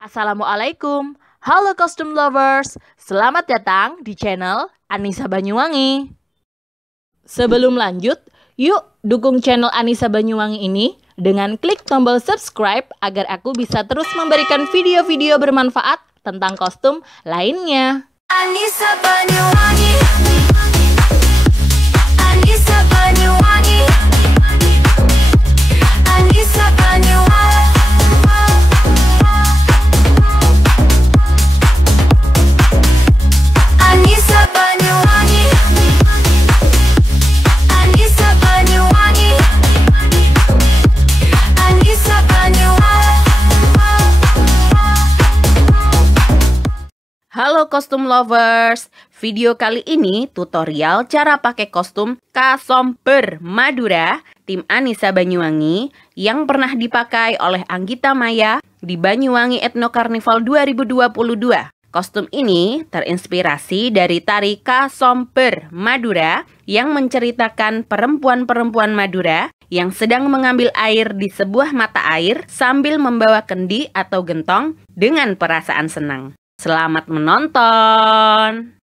Assalamualaikum, halo kostum lovers, selamat datang di channel Anissa Banyuwangi. Sebelum lanjut, yuk dukung channel Anissa Banyuwangi ini dengan klik tombol subscribe agar aku bisa terus memberikan video-video bermanfaat tentang kostum lainnya. Anissa Banyuwangi, Anissa Banyuwangi, Anissa Banyuwangi. Anissa Banyuwangi, Anissa Banyuwangi, Anissa Banyuwangi. Halo kostum lovers, video kali ini tutorial cara pakai kostum Kasomber Madura tim Anissa Banyuwangi yang pernah dipakai oleh Anggita Maya di Banyuwangi Ethno Carnival 2022. Kostum ini terinspirasi dari tari Kasomber Madura yang menceritakan perempuan-perempuan Madura yang sedang mengambil air di sebuah mata air sambil membawa kendi atau gentong dengan perasaan senang. Selamat menonton!